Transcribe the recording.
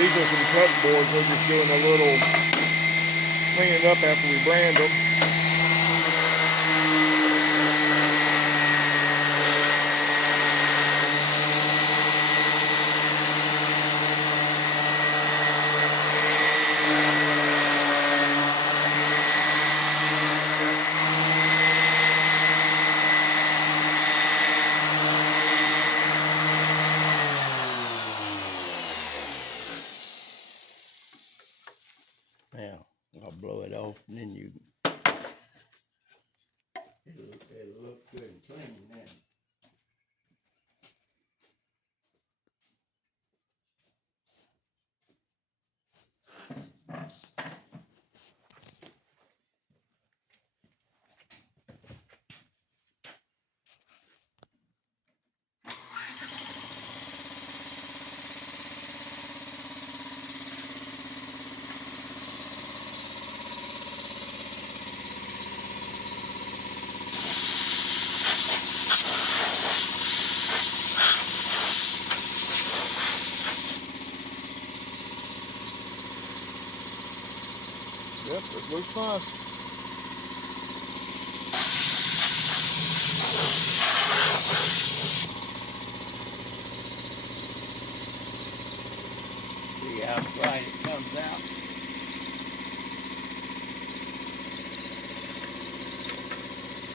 These are some cut boards. We're just doing a little cleaning up after we brand them. Now, I'll blow it off and then you it'll look good and clean then. Yep, it looks fine. See how bright it comes out.